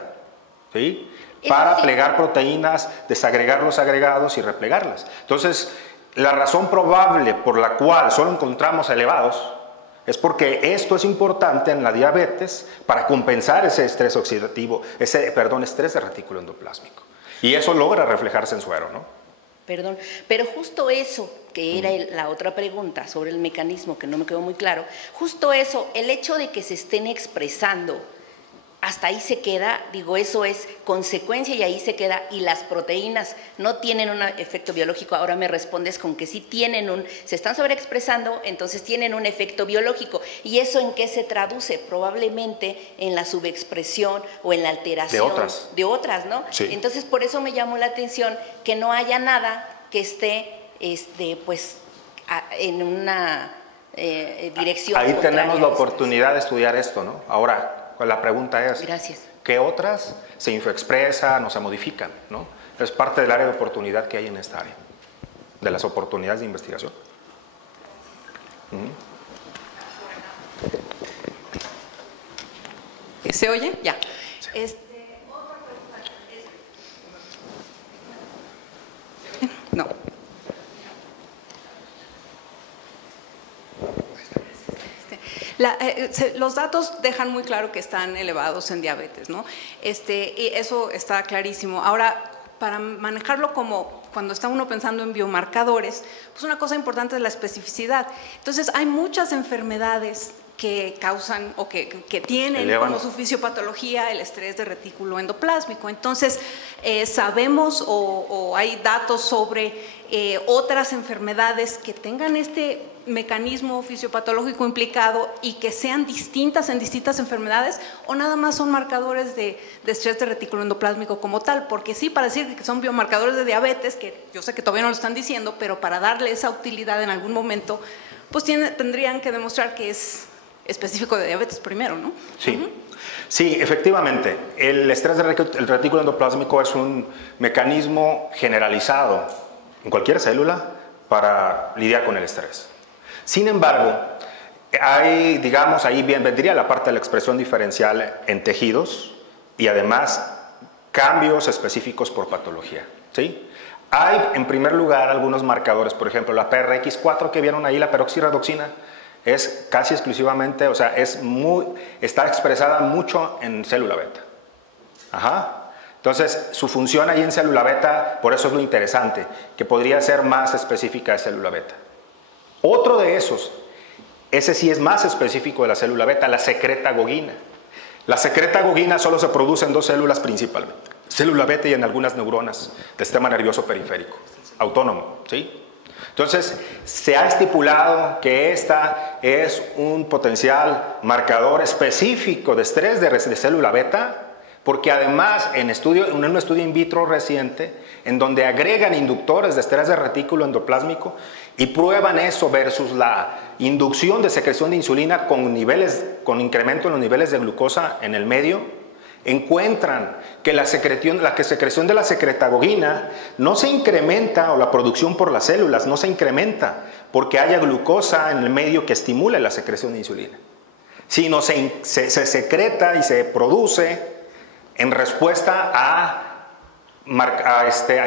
¿sí? Para plegar proteínas, desagregar los agregados y replegarlas. Entonces, la razón probable por la cual solo encontramos elevados es porque esto es importante en la diabetes para compensar ese estrés oxidativo, estrés de retículo endoplásmico. Y eso logra reflejarse en suero, ¿no? Perdón, pero justo eso, que era la otra pregunta sobre el mecanismo que no me quedó muy claro, justo eso, el hecho de que se estén expresando, hasta ahí se queda, digo, eso es consecuencia y ahí se queda, y las proteínas no tienen un efecto biológico. Ahora me respondes con que sí tienen se están sobreexpresando, entonces tienen un efecto biológico. ¿Y eso en qué se traduce? Probablemente en la subexpresión o en la alteración de otras, ¿no? Sí. Entonces, por eso me llamó la atención que no haya nada que esté, pues, en una dirección Ahí contraria. tenemos la oportunidad de estudiar esto, ¿no? Ahora, la pregunta es, gracias, ¿qué otras se infraexpresan o se modifican, ¿no? Es parte del área de oportunidad que hay en esta área, de las oportunidades de investigación. ¿Se oye? Ya. Sí. Otra pregunta. No. Los datos dejan muy claro que están elevados en diabetes, ¿no? Y eso está clarísimo. Ahora, para manejarlo como cuando está uno pensando en biomarcadores, pues una cosa importante es la especificidad. Entonces, hay muchas enfermedades que causan o que tienen como su fisiopatología el estrés de retículo endoplásmico. Entonces, sabemos o hay datos sobre otras enfermedades que tengan este mecanismo fisiopatológico implicado y que sean distintas en distintas enfermedades, o nada más son marcadores de estrés de retículo endoplásmico como tal, porque sí, para decir que son biomarcadores de diabetes, que yo sé que todavía no lo están diciendo, pero para darle esa utilidad en algún momento, pues tendrían que demostrar que es específico de diabetes primero, ¿no? Sí. Sí, efectivamente, el estrés del retículo endoplásmico es un mecanismo generalizado en cualquier célula para lidiar con el estrés. Sin embargo, hay, digamos, ahí bien vendría la parte de la expresión diferencial en tejidos y además cambios específicos por patología, ¿sí? Hay, en primer lugar, algunos marcadores, por ejemplo, la PRX4 que vieron ahí, la peroxiredoxina, es casi exclusivamente, o sea, está expresada mucho en célula beta. Ajá. Entonces, su función ahí en célula beta, por eso es lo interesante, que podría ser más específica de célula beta. Otro de esos, ese sí es más específico de la célula beta, la secretagoguina. La secretagogina solo se produce en dos células principalmente, célula beta y en algunas neuronas del sistema nervioso periférico, autónomo, ¿sí? Entonces, se ha estipulado que esta es un potencial marcador específico de estrés de célula beta, porque además en un estudio in vitro reciente, en donde agregan inductores de estrés de retículo endoplásmico y prueban eso versus la inducción de secreción de insulina con incremento en los niveles de glucosa en el medio, encuentran que la secreción de la secretagogina no se incrementa, o la producción por las células no se incrementa porque haya glucosa en el medio que estimule la secreción de insulina, sino se secreta y se produce en respuesta a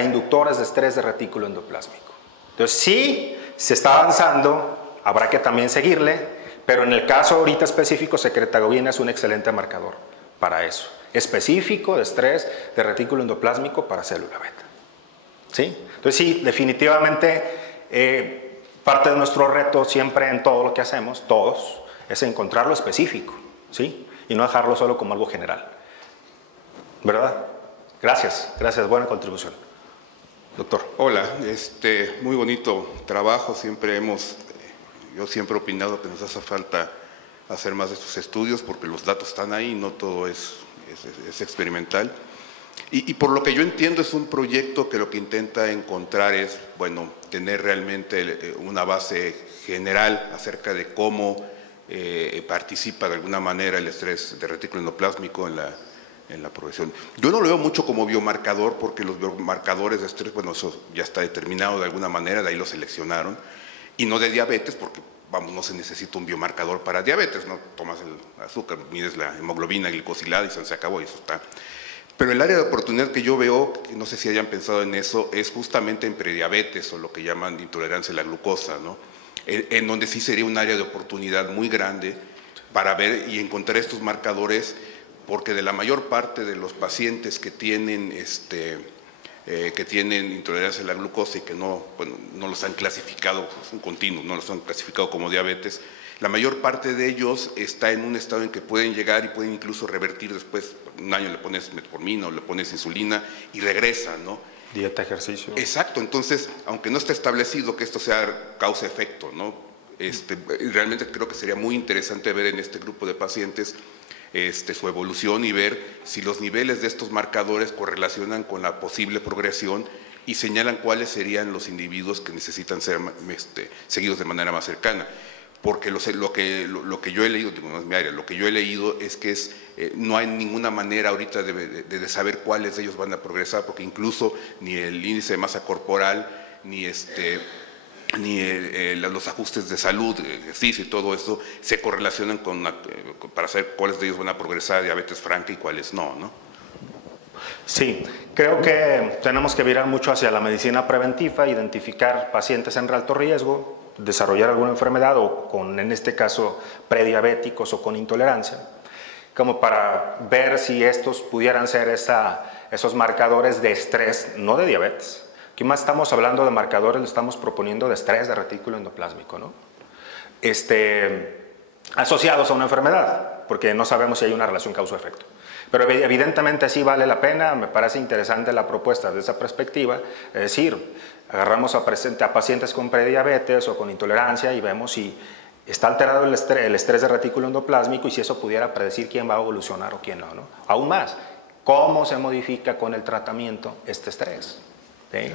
inductores de estrés de retículo endoplásmico. Entonces, sí, se está avanzando, habrá que también seguirle, pero en el caso ahorita específico, secretagogina es un excelente marcador para eso, específico de estrés de retículo endoplásmico para célula beta. ¿Sí? Entonces, sí, definitivamente, parte de nuestro reto siempre en todo lo que hacemos, todos, es encontrar lo específico, ¿sí? Y no dejarlo solo como algo general. ¿Verdad? Gracias, buena contribución. Doctor. Hola, muy bonito trabajo, yo siempre he opinado que nos hace falta hacer más de estos estudios porque los datos están ahí, no todo es experimental. Y por lo que yo entiendo es un proyecto que lo que intenta encontrar es, bueno, tener realmente una base general acerca de cómo participa de alguna manera el estrés de retículo endoplásmico en la progresión. Yo no lo veo mucho como biomarcador porque los biomarcadores de estrés, bueno, eso ya está determinado de alguna manera, de ahí lo seleccionaron, y no de diabetes porque, vamos, no se necesita un biomarcador para diabetes, no tomas el azúcar, mides la hemoglobina glicosilada y se acabó y eso está. Pero el área de oportunidad que yo veo, no sé si hayan pensado en eso, es justamente en prediabetes o lo que llaman intolerancia a la glucosa, ¿no? En donde sí sería un área de oportunidad muy grande para ver y encontrar estos marcadores, porque de la mayor parte de los pacientes que tienen intolerancia a la glucosa y que no los han clasificado, es un continuo, no los han clasificado como diabetes, la mayor parte de ellos está en un estado en que pueden llegar y pueden incluso revertir después, un año le pones metformina o le pones insulina y regresa, ¿no? Dieta, ejercicio. Exacto, entonces, aunque no esté establecido que esto sea causa-efecto, ¿no? Realmente creo que sería muy interesante ver en este grupo de pacientes su evolución y ver si los niveles de estos marcadores correlacionan con la posible progresión y señalan cuáles serían los individuos que necesitan ser seguidos de manera más cercana. Porque lo que yo he leído, digo, no es mi área, lo que yo he leído es que no hay ninguna manera ahorita de saber cuáles de ellos van a progresar, porque incluso ni el índice de masa corporal, ni los ajustes de salud, ejercicio y todo eso se correlacionan para saber cuáles de ellos van a progresar a diabetes franca y cuáles no, ¿no? Sí, creo que tenemos que virar mucho hacia la medicina preventiva, identificar pacientes en alto riesgo, desarrollar alguna enfermedad o en este caso prediabéticos o con intolerancia, como para ver si estos pudieran ser esos marcadores de estrés, no de diabetes. Aquí más estamos hablando de marcadores, lo estamos proponiendo de estrés de retículo endoplásmico, ¿no? Asociados a una enfermedad, porque no sabemos si hay una relación causa-efecto. Pero evidentemente sí vale la pena, me parece interesante la propuesta de esa perspectiva, es decir, agarramos a pacientes con prediabetes o con intolerancia y vemos si está alterado el estrés de retículo endoplásmico y si eso pudiera predecir quién va a evolucionar o quién no, ¿no? Aún más, ¿cómo se modifica con el tratamiento este estrés? ¿Sí?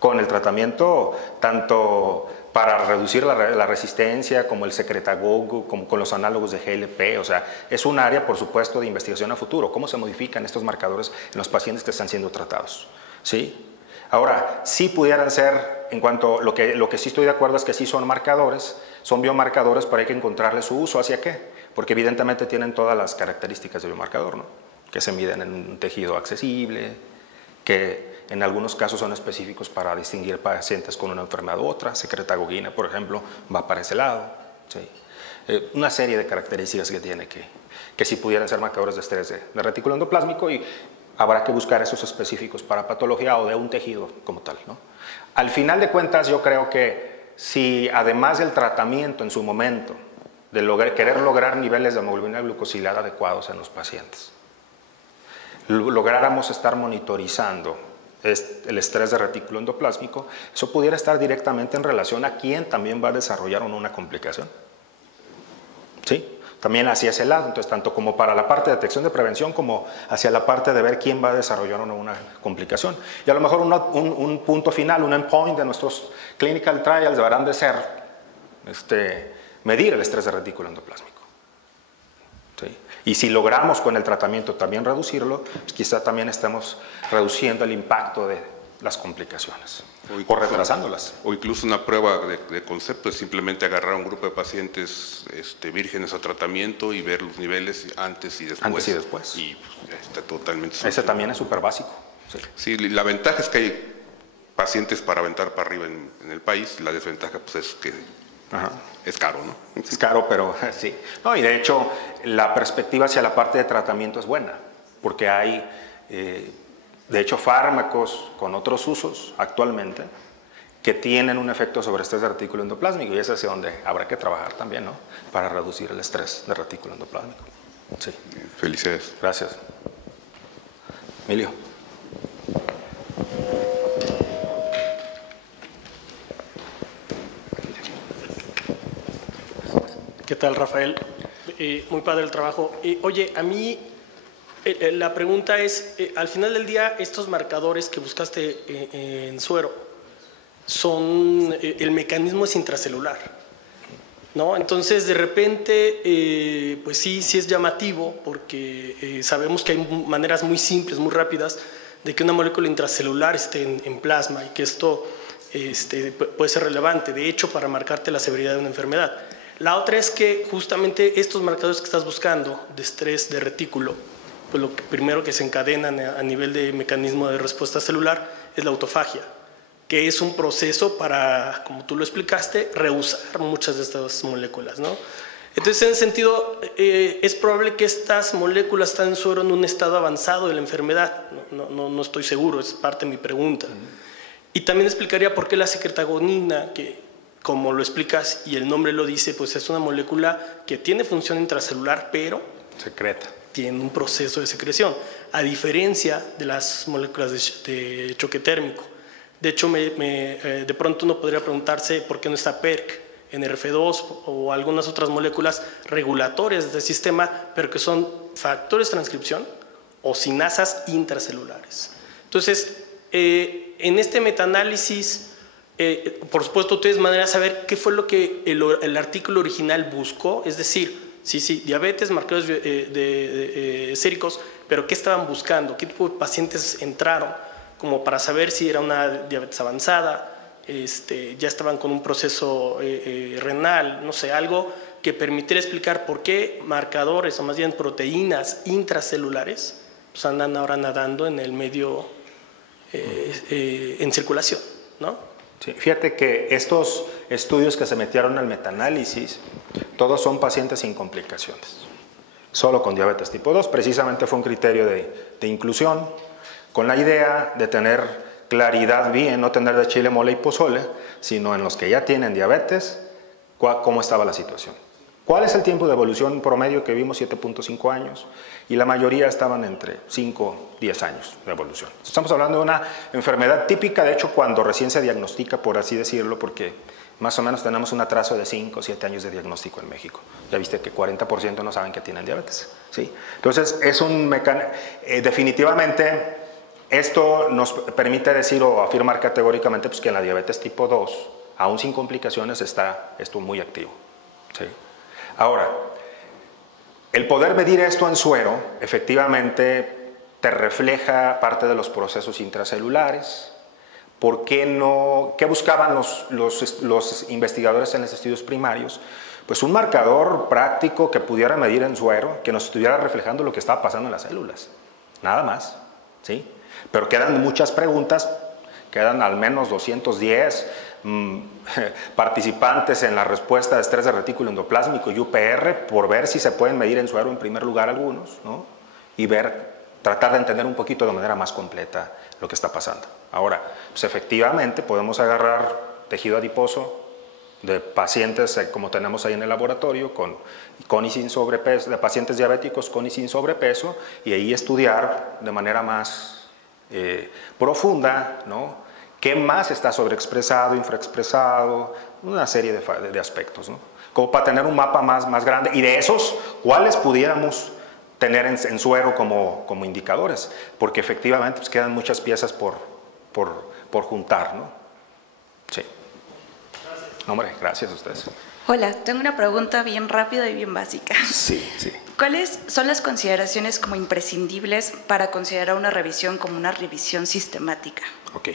Con el tratamiento tanto para reducir la resistencia como el secretagogo, como con los análogos de GLP, o sea, es un área, por supuesto, de investigación a futuro. ¿Cómo se modifican estos marcadores en los pacientes que están siendo tratados? ¿Sí? Ahora, sí pudieran ser, en cuanto lo que sí estoy de acuerdo es que sí son marcadores, son biomarcadores, pero hay que encontrarle su uso. ¿Hacia qué? Porque evidentemente tienen todas las características de biomarcador, ¿no? Que se miden en un tejido accesible, que en algunos casos son específicos para distinguir pacientes con una enfermedad u otra. Secretagogina, por ejemplo, va para ese lado. ¿Sí? Una serie de características que tiene que sí pudieran ser marcadores de estrés de retículo endoplásmico y habrá que buscar esos específicos para patología o de un tejido como tal, ¿no? Al final de cuentas, yo creo que si además del tratamiento en su momento de querer lograr niveles de hemoglobina glucosilada adecuados en los pacientes, lográramos estar monitorizando el estrés de retículo endoplásmico, eso pudiera estar directamente en relación a quién también va a desarrollar o no una complicación. ¿Sí? También hacia ese lado, entonces tanto como para la parte de detección de prevención como hacia la parte de ver quién va a desarrollar o no una complicación. Y a lo mejor un punto final, un endpoint de nuestros clinical trials deberán de ser medir el estrés de retículo endoplásmico. ¿Sí? Y si logramos con el tratamiento también reducirlo, pues quizá también estemos reduciendo el impacto de las complicaciones o retrasándolas. O incluso una prueba de concepto es simplemente agarrar a un grupo de pacientes vírgenes a tratamiento y ver los niveles antes y después. Antes y después. Y pues, ya está totalmente Ese también es súper básico. Sí. Sí, la ventaja es que hay pacientes para aventar para arriba en el país, la desventaja pues es que es caro, ¿no? Es caro, pero sí. No, y de hecho, la perspectiva hacia la parte de tratamiento es buena, porque hay, de hecho, fármacos con otros usos actualmente que tienen un efecto sobre estrés de retículo endoplásmico, y es hacia donde habrá que trabajar también, ¿no? Para reducir el estrés de retículo endoplásmico. Sí. Felicidades. Gracias. Emilio. ¿Qué tal, Rafael? Muy padre el trabajo. Oye, a mí la pregunta es, al final del día, estos marcadores que buscaste en suero, el mecanismo es intracelular, ¿no? Entonces, de repente, pues sí es llamativo, porque sabemos que hay maneras muy simples, muy rápidas, de que una molécula intracelular esté en plasma y que esto puede ser relevante, de hecho, para marcarte la severidad de una enfermedad. La otra es que justamente estos marcadores que estás buscando de estrés de retículo, pues lo primero que se encadenan a nivel de mecanismo de respuesta celular es la autofagia, que es un proceso para, como tú lo explicaste, rehusar muchas de estas moléculas, ¿no? Entonces, en ese sentido, es probable que estas moléculas están en suero en un estado avanzado de la enfermedad. No estoy seguro, es parte de mi pregunta. Y también explicaría por qué la secretagonina, que como lo explicas y el nombre lo dice, pues es una molécula que tiene función intracelular, pero secreta. Tiene un proceso de secreción, a diferencia de las moléculas de choque térmico. De hecho, de pronto uno podría preguntarse por qué no está PERC, NRF2 o algunas otras moléculas regulatorias del sistema, pero que son factores de transcripción o sinasas intracelulares. Entonces, en este metaanálisis, por supuesto, tienes manera de saber qué fue lo que el artículo original buscó, es decir, sí, diabetes, marcadores séricos, pero ¿qué estaban buscando? ¿Qué tipo de pacientes entraron? Como para saber si era una diabetes avanzada, ya estaban con un proceso renal, no sé, algo que permitiera explicar por qué marcadores, o más bien proteínas intracelulares, pues andan ahora nadando en el medio en circulación, ¿no? Sí, fíjate que estos estudios que se metieron al metaanálisis, todos son pacientes sin complicaciones, solo con diabetes tipo 2. Precisamente fue un criterio de inclusión, con la idea de tener claridad bien, no tener de chile, mole y pozole, sino en los que ya tienen diabetes, cómo estaba la situación. ¿Cuál es el tiempo de evolución promedio que vimos? 7.5 años, y la mayoría estaban entre 5 y 10 años de evolución. Estamos hablando de una enfermedad típica, de hecho, cuando recién se diagnostica, por así decirlo, porque más o menos tenemos un atraso de 5 o 7 años de diagnóstico en México. Ya viste que 40% no saben que tienen diabetes, ¿sí? Entonces, es un definitivamente, esto nos permite decir o afirmar categóricamente pues, que en la diabetes tipo 2, aún sin complicaciones, está esto muy activo, ¿sí? Ahora, el poder medir esto en suero, efectivamente, te refleja parte de los procesos intracelulares. ¿Por qué no? ¿Qué buscaban los investigadores en los estudios primarios? Pues un marcador práctico que pudiera medir en suero, que nos estuviera reflejando lo que estaba pasando en las células. Nada más, ¿sí? Pero quedan muchas preguntas, quedan al menos 210 participantes en la respuesta de estrés de retículo endoplásmico y UPR, por ver si se pueden medir en suero en primer lugar algunos, ¿no? Y tratar de entender un poquito de manera más completa lo que está pasando. Ahora, pues efectivamente podemos agarrar tejido adiposo, de pacientes, como tenemos ahí en el laboratorio, con y sin sobrepeso, de pacientes diabéticos con y sin sobrepeso, y ahí estudiar de manera más profunda, ¿no?, qué más está sobreexpresado, infraexpresado, una serie de aspectos, ¿no?, como para tener un mapa más grande, y de esos, ¿cuáles pudiéramos tener en suero como indicadores? Porque efectivamente pues, quedan muchas piezas por juntar, ¿no? Sí. Hombre, gracias a ustedes. Hola, tengo una pregunta bien rápida y bien básica. Sí, sí. ¿Cuáles son las consideraciones como imprescindibles para considerar una revisión como una revisión sistemática? Ok.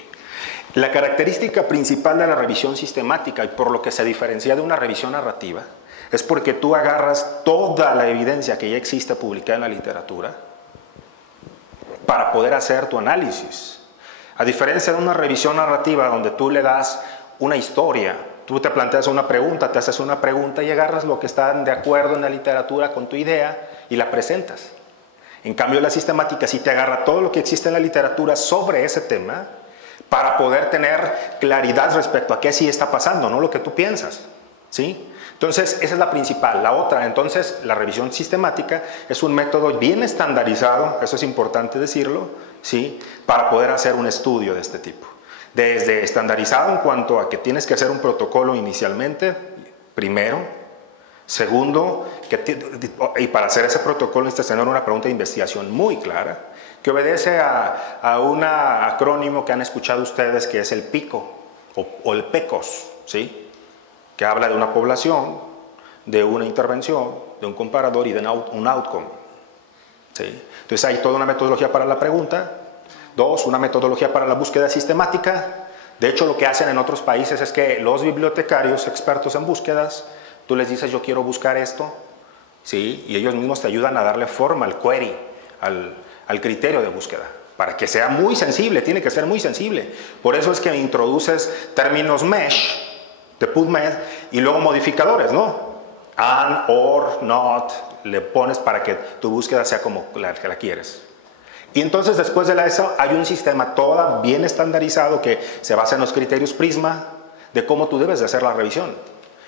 La característica principal de la revisión sistemática, y por lo que se diferencia de una revisión narrativa, es porque tú agarras toda la evidencia que ya existe publicada en la literatura para poder hacer tu análisis. A diferencia de una revisión narrativa donde tú le das una historia, tú te planteas una pregunta, te haces una pregunta y agarras lo que está de acuerdo en la literatura con tu idea y la presentas. En cambio, la sistemática sí te agarra todo lo que existe en la literatura sobre ese tema para poder tener claridad respecto a qué sí está pasando, no lo que tú piensas, ¿sí? Entonces, esa es la principal. La otra, entonces, la revisión sistemática es un método bien estandarizado, eso es importante decirlo, ¿sí?, para poder hacer un estudio de este tipo. Desde estandarizado en cuanto a que tienes que hacer un protocolo inicialmente, primero. Segundo, y para hacer ese protocolo necesitas tener una pregunta de investigación muy clara, que obedece a un acrónimo que han escuchado ustedes, que es el PICO, o el PECOS, ¿sí?, que habla de una población, de una intervención, de un comparador y de un outcome, ¿sí? Entonces hay toda una metodología para la pregunta. Dos, una metodología para la búsqueda sistemática. De hecho, lo que hacen en otros países es que los bibliotecarios, expertos en búsquedas, tú les dices, yo quiero buscar esto, ¿sí?, y ellos mismos te ayudan a darle forma al query, al criterio de búsqueda, para que sea muy sensible, tiene que ser muy sensible. Por eso es que introduces términos mesh de PubMed y luego modificadores, ¿no? And, or, not, le pones para que tu búsqueda sea como la quieres. Y entonces después de eso hay un sistema todo bien estandarizado que se basa en los criterios Prisma de cómo tú debes de hacer la revisión.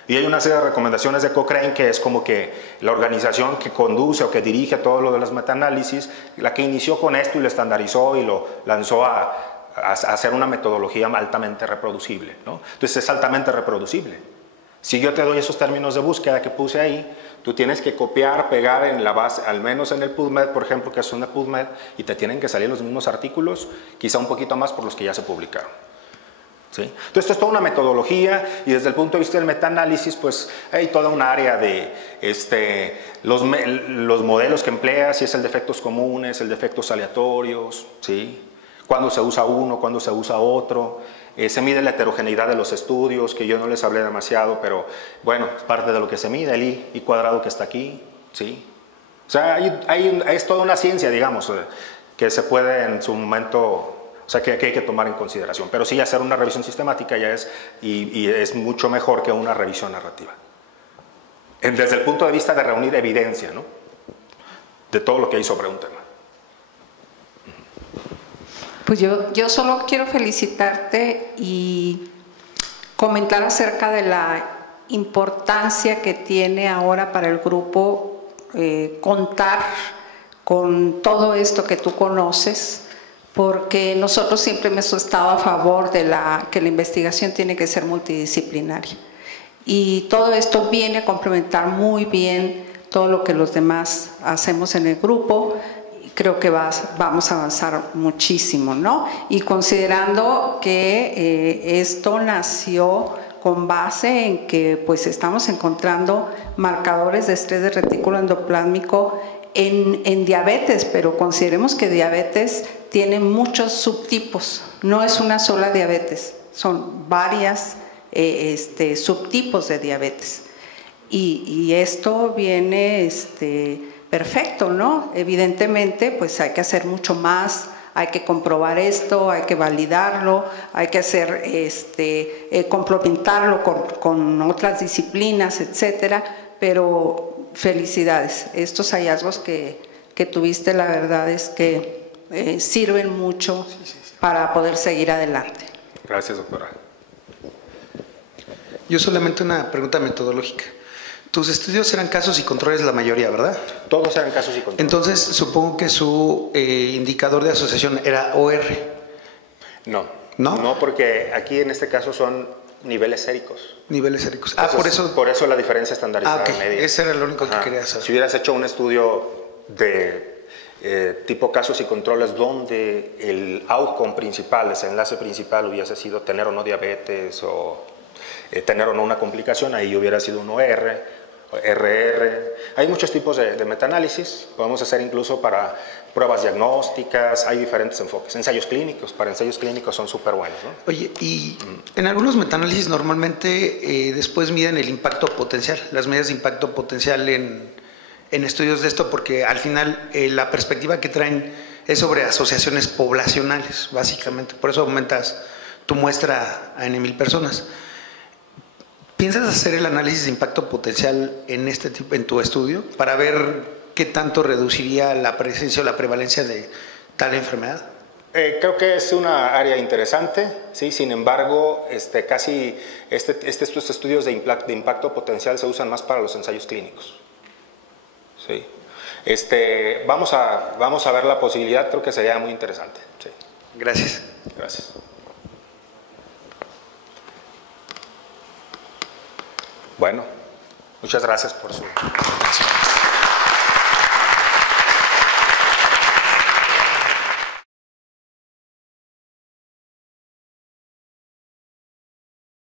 Y hay una serie de recomendaciones de Cochrane, que es como que la organización que conduce o que dirige todo lo de los metaanálisis, la que inició con esto y lo estandarizó y lo lanzó a hacer una metodología altamente reproducible, ¿no? Entonces es altamente reproducible. Si yo te doy esos términos de búsqueda que puse ahí, tú tienes que copiar, pegar en la base, al menos en el PubMed, por ejemplo, que es una PubMed, y te tienen que salir los mismos artículos, quizá un poquito más por los que ya se publicaron, ¿sí? Entonces esto es toda una metodología, y desde el punto de vista del metaanálisis, pues hay toda un área de los modelos que empleas, si es el de efectos comunes, el de efectos aleatorios, ¿sí?, cuándo se usa uno, cuándo se usa otro. Se mide la heterogeneidad de los estudios, que yo no les hablé demasiado, pero bueno, es parte de lo que se mide, el I cuadrado que está aquí, ¿sí? O sea, es toda una ciencia, digamos, que se puede en su momento, o sea, que hay que tomar en consideración. Pero sí, hacer una revisión sistemática ya es, y es mucho mejor que una revisión narrativa. Desde el punto de vista de reunir evidencia, ¿no?, de todo lo que hay sobre un tema. Pues yo solo quiero felicitarte y comentar acerca de la importancia que tiene ahora para el grupo contar con todo esto que tú conoces, porque nosotros siempre hemos estado a favor de que la investigación tiene que ser multidisciplinaria. Y todo esto viene a complementar muy bien todo lo que los demás hacemos en el grupo. Creo que vamos a avanzar muchísimo, ¿no? Y considerando que esto nació con base en que pues estamos encontrando marcadores de estrés del retículo endoplásmico en diabetes, pero consideremos que diabetes tiene muchos subtipos, no es una sola diabetes, son varias subtipos de diabetes. Y esto viene perfecto, ¿no? Evidentemente, pues hay que hacer mucho más, hay que comprobar esto, hay que validarlo, hay que hacer, complementarlo con otras disciplinas, etcétera, pero felicidades. Estos hallazgos que tuviste, la verdad es que sirven mucho para poder seguir adelante. Gracias, doctora. Yo solamente una pregunta metodológica. Tus estudios eran casos y controles la mayoría, ¿verdad? Todos eran casos y controles. Entonces, supongo que su indicador de asociación era OR. No. ¿No? No, porque aquí en este caso son niveles séricos. Niveles séricos. Por eso la diferencia estandarizada media. Ese era lo único que quería saber. Si hubieras hecho un estudio de tipo casos y controles donde el outcome principal, el enlace principal hubiese sido tener o no diabetes o tener o no una complicación, ahí hubiera sido un OR, RR. Hay muchos tipos de metaanálisis, podemos hacer incluso para pruebas diagnósticas, hay diferentes enfoques. Ensayos clínicos, para ensayos clínicos son súper buenos, ¿no? Oye, y en algunos metaanálisis normalmente después miden el impacto potencial, las medidas de impacto potencial en estudios de esto, porque al final la perspectiva que traen es sobre asociaciones poblacionales, básicamente. Por eso aumentas tu muestra a N,000 personas. ¿Piensas hacer el análisis de impacto potencial en tu estudio para ver qué tanto reduciría la presencia o la prevalencia de tal enfermedad? Creo que es una área interesante, ¿sí? Sin embargo, estos estudios de impacto potencial se usan más para los ensayos clínicos. Sí. Vamos a ver la posibilidad, creo que sería muy interesante. Sí. Gracias. Gracias. Bueno, muchas gracias por su atención.